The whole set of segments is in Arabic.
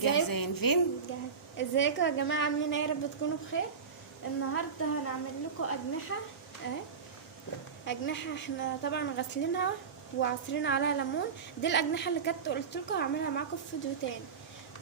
جاهزة يا نفين؟ جاهز. ازيكم يا جماعه، عاملين ايه؟ يا رب تكونوا بخير. النهارده هنعمل لكم اجنحه اهي. اجنحه احنا طبعا غسلينها وعصرين عليها ليمون. دي الاجنحه اللي كنت قلت لكم هعملها معاكم في فيديو تاني.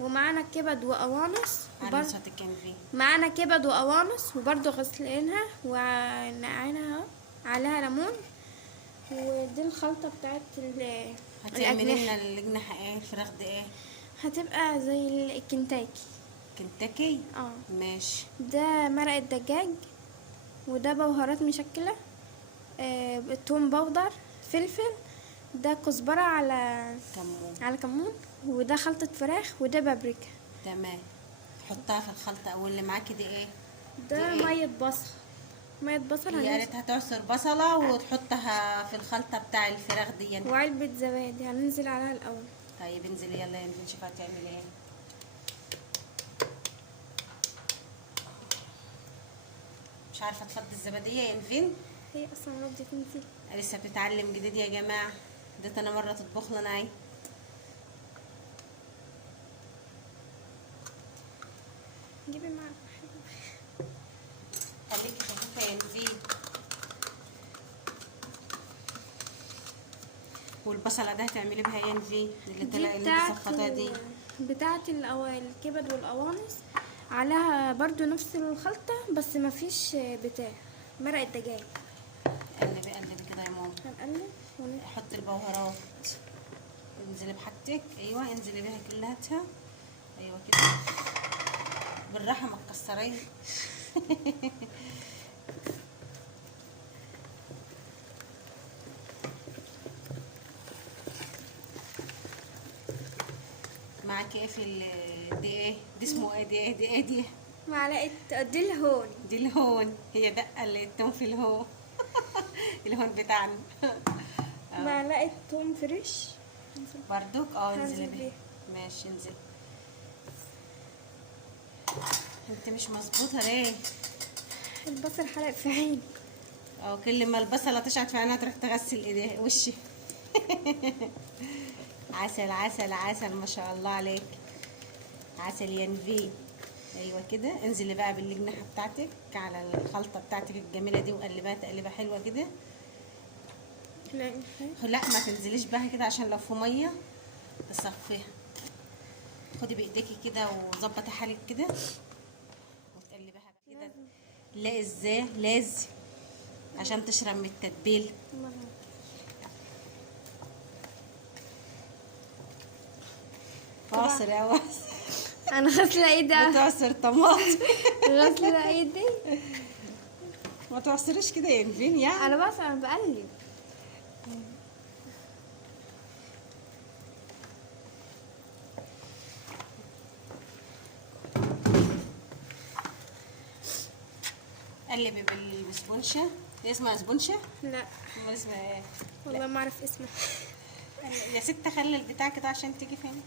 ومعانا كبد وقوانص على صوتك يا نفين. معانا كبد وقوانص وبرده غسلينها ونقعينها عليها ليمون. ودي الخلطه بتاعت هتعملي لنا الأجنحة ايه؟ الفراخ دي ايه؟ هتبقى زي الكنتاكي. كنتاكي؟ اه ماشي. ده مرق الدجاج، وده بهارات مشكلة، توم بودر، فلفل، ده كزبرة على كمون، وده خلطة فراخ، وده بابريكا. تمام. تحطها في الخلطة. أول اللي معاكي دي ايه؟ ده دي مية بصل. مية بصل هي قالت هتعصر بصلة وتحطها في الخلطة بتاع الفراخ دي يعني. وعلبة زبادي هننزل عليها الأول. طيب انزلي يلا يا نفين، شوفي هتعملي ايه. مش عارفة تفضي الزبادية يا نفين؟ هي أصلا ردت تنزل. لسه بتتعلم جديد يا جماعة. ده أنا مرة تطبخ لنا ايه. جيبي معاك. خليكي خفيفة يا نفين. والبصلة ده هتعملي بها يا نفين؟ اللي دي انت مسقطاها دي بتاعت الكبد والقوانص، عليها برضو نفس الخلطة بس مفيش بتاع مرق الدجاج. قلبي قلبي كده يا ماما. هنقلب حطي البهارات. انزلي بحاجتك. ايوه انزلي بيها كلها. ايوه كده بالراحه ما تكسريش. معاكي ايه في دي ايه؟ دي اسمه ايه؟ دي معلقة دي الهون. دي الهون. هي دقه اللي التوم في الهون. الهون بتاعنا. معلقة توم فريش بردك. انزلي بيها. بيها. ماشي انزلي. انت مش مظبوطه ليه؟ البصل حرق في عيني. كل ما البصله تشعل في عينها تروح تغسل ايديها وشي. عسل عسل عسل، ما شاء الله عليك. عسل يا نفين. ايوه كده. انزلي بقى بالجناحه بتاعتك على الخلطه بتاعتك الجميله دي وقلبها تقليبه حلوه كده. لا ما تنزليش بها كده عشان لو في ميه تصفيها. خدي بايديكي كده وظبطي حالك كده وتقلبيها كده. لا ازاي لازم عشان تشرب من التتبيل. عصر يا واسع. انا غسله ايدي. بتعصر طماطم. غسله ايدي. ما تعصريش كده يا نفين يعني. انا بقلب. قلبي بالسبونشه. هي اسمها سبونشه؟ لا امال اسمها ايه؟ والله ما اعرف اسمها. يا ست خلي البتاع كده عشان تيجي فين.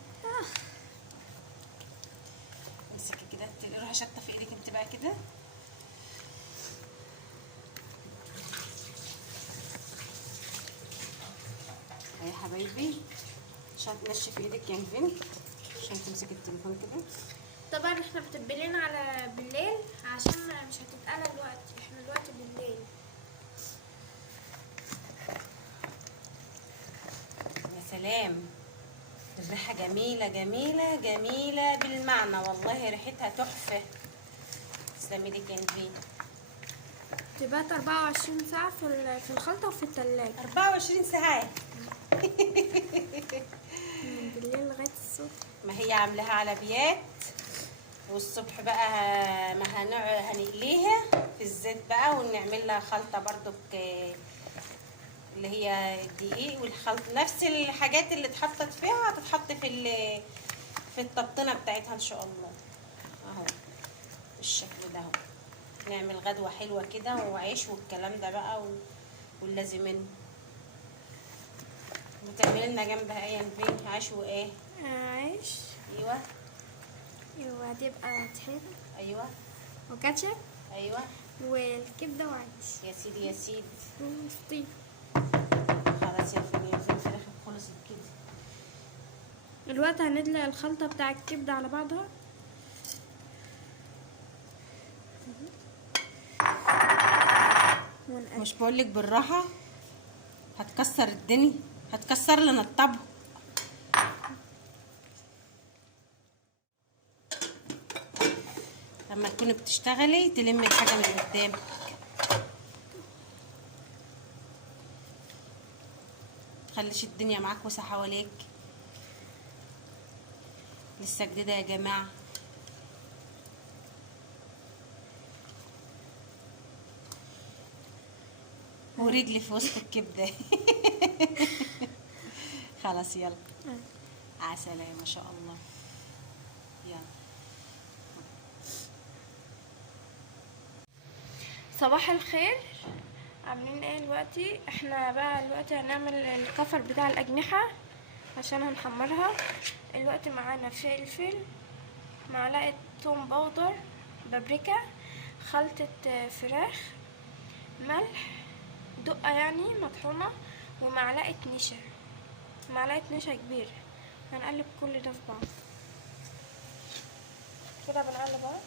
امسكي كده. روحي شطه في ايدك انت بقى كده. يا حبايبي عشان تنشفي ايدك يا نفين عشان تمسكي التليفون كده. طبعا احنا متبلين على بالليل عشان مش هتتقلى الوقت. احنا دلوقتي بالليل. يا سلام. الريحه جميله جميله جميله بالمعنى، والله ريحتها تحفه. تسلمي ايدك يا نفين. تبات 24 ساعة في الخلطة وفي التلاجة. 24 ساعه. من بالليل لغاية الصبح. ما هي عاملاها على بيات، والصبح بقى ما هنقليها في الزيت بقى ونعمل لها خلطه برضو اللي هي الدقيق والخلط. نفس الحاجات اللي اتحطت فيها هتتحط في الطبطنه بتاعتها ان شاء الله. اهو بالشكل ده اهو. نعمل غدوه حلوه كده وعيش والكلام ده بقى واللازم منه. بتعملي لنا جنبها ايه يا نفين؟ عيش وايه؟ عيش. ايوه هتبقى طحينة. ايوه وكاتشب. ايوه والكبدة وعيش. يا سيدي يا سيدي. وفطير. خلاص يا فين فراخك خلصت كده. دلوقتي هندلق الخلطة بتاع الكبدة على بعضها. مش بقولك بالراحة، هتكسر الدنيا، هتكسر لنا الطبق. لما تكوني بتشتغلي تلمي الحاجة من قدامك. تخليش الدنيا معاك وسع حواليك. لسه جديدة يا جماعة. ورجلي في وسط الكبدة. خلاص يلا. عسل ما شاء الله. يلا. صباح الخير، عاملين ايه دلوقتي؟ احنا بقى دلوقتي هنعمل الكفر بتاع الاجنحة عشان هنحمرها. دلوقتي معانا فلفل، معلقة توم باودر، بابريكا، خلطة فراخ، ملح، دقة يعني مطحونة، ومعلقة نشا، معلقة نشا كبيرة. هنقلب كل ده في بعض كده، بنقلب اهو.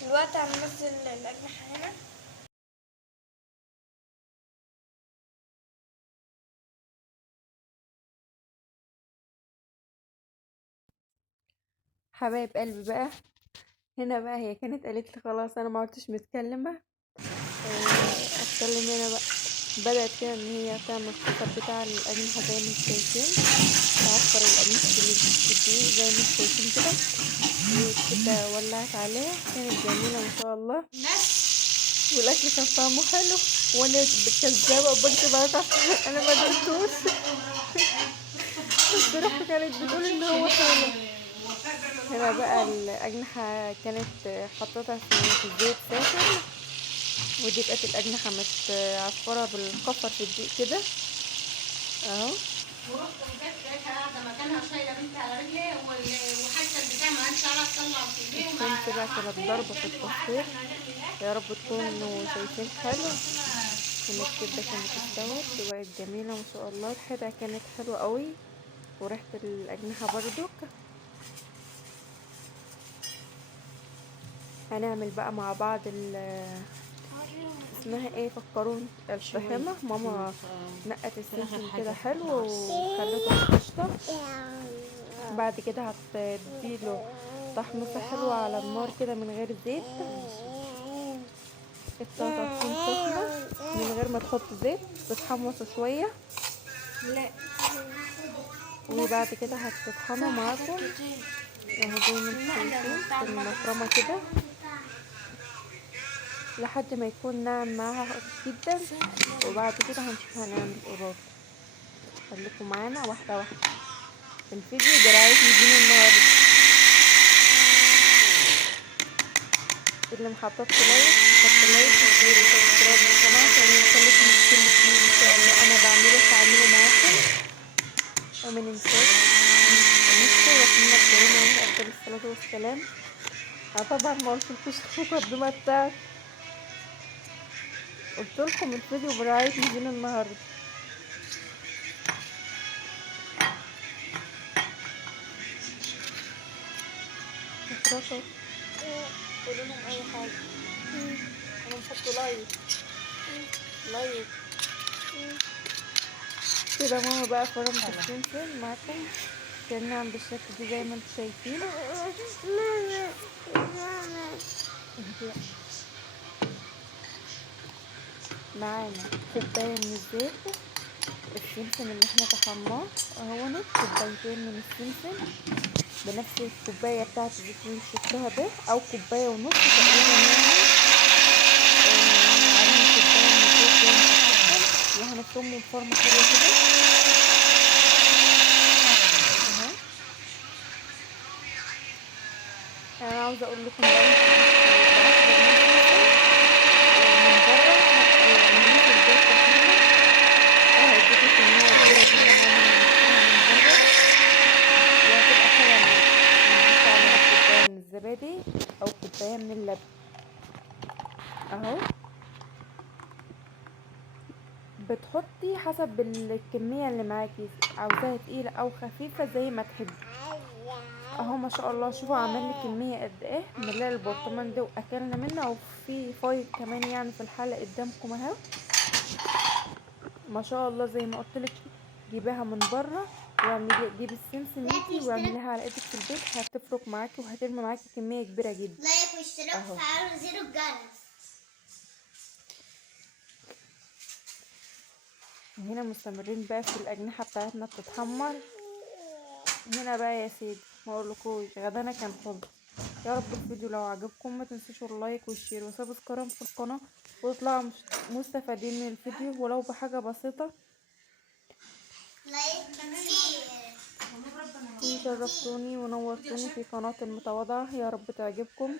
دلوقتي هننزل الأجنحة هنا. حبايب قلبي بقى، هنا بقى هي كانت قالت لي خلاص انا ما عدتش متكلمه. اتكلم هنا بقى. بدات كده ان هي تعمل الخطر بتاع الاجنحه زي ما انتم شايفين، تعصر القميص اللي بتشتكيه زي ما انتم شايفين كده، وكده ولعت عليها. كانت جميله ما شاء الله، والاكل كان طعمه حلو، وانا كذابه وبكذب على طعمه. انا ما دقتوش. بس ريحته كانت بتقول ان هو حلو. هنا بقى الأجنحة كانت حطيتها في الزيت ساخن، ودي بقت الأجنحة متعفرة بالكفر في الدقيق كده اهو. ورحت وجت لقيتها قاعده مكانها شايله بنتها على رجلي وحتى البتاع ما عادش عارفه تطلع في ايديه الشمس بقى كانت ضاربة في التصوير، يا رب تكونوا شايفين حلو. الكبدة كانت استوت وبقت جميلة ما شاء الله، ريحتها كانت حلوة قوي، وريحة الأجنحة برضو. هنعمل بقى مع بعض اسمها ايه، فكروني، الفحمة. ماما نقت السمسم كده حلو وخلته قشطة. بعد كده هتديله تحمصة حلوة على النار كده من غير زيت. الطاسة تكون سخنة من غير ما تحط زيت، تتحمص شوية. لا، وبعد كده هتتحمى معاكم اهو زي ما انتم شايفين في المفرمة كده لحد ما يكون ناعم معاها جدا. وبعد كده هنشوف هنعمل ايه برضه. خليكم معانا واحدة واحدة في الفيديو. برعاية نجيم النهاردة. اللي محطتش لايك حط لايك وشير وسبسكرايب للقناة عشان يوصلكم كل جديد ان شاء الله انا بعمله تعمله معاكم. وما ننساش نشكر وكلنا بكريم عليه افضل الصلاة والسلام. طبعا ما قلتلكوش المقدمة بتاعتي، قلتلكم الفيديو برعاية نجيم النهاردة. اشرفوا قولوا لهم اي حاجة. انا نحط لايك لايك كده. ماما بقى فرمت السمسم معاكم كان نعم بالشكل ده زي ما انتم شايفين. معانا كوباية من الزيت، السمسم اللي احنا طحناه اهونت، كوبايتين من السمسم بنفس الكوباية بتاعت الزيت اللي شفتها ده، او كوباية ونص تقريبا يعني. عليهم كوباية من الزيت زي ما حطيتهم، وهنفرمهم فرمة حلوة كده اهو. انا عاوزة اقول لكم لو انتوا من بره هتعمليه في البيت تحديدا، هيديكوا كمية كبيرة جدا عمرنا ما نشتريها من بره، وهتبقى حلوة معاكم. كوباية من اللبن اهو. بتحطي حسب الكمية اللي معاكي، عاوزاها تقيلة او خفيفة زي ما تحبي اهو. ما شاء الله شوفوا عمل لي كمية قد ايه. ملينا البرطمان ده واكلنا منه، وفي فايض كمان يعني في الحلة قدامكم اهو. ما شاء الله زي ما قلت لك، جيبيها من بره واعملي، جيبي السمسم انتي واعمليها على ايدك في البيت، هتفرق معاكي وهترمي معاكي كميه كبيره جدا. لايك واشتراك اهو وفعلوا زر الجرس. هنا مستمرين بقى في الاجنحه بتاعتنا بتتحمر. هنا بقى يا سيدي ما اقولكوش غدانا كان خلص. يا رب الفيديو لو عجبكم ما تنسوش اللايك والشير وسبسكرايب في القناه، وتطلعوا مستفادين من الفيديو ولو بحاجه بسيطه. لايك كتير. وشرفتوني ونورتوني في قناه المتواضعه، يا رب تعجبكم.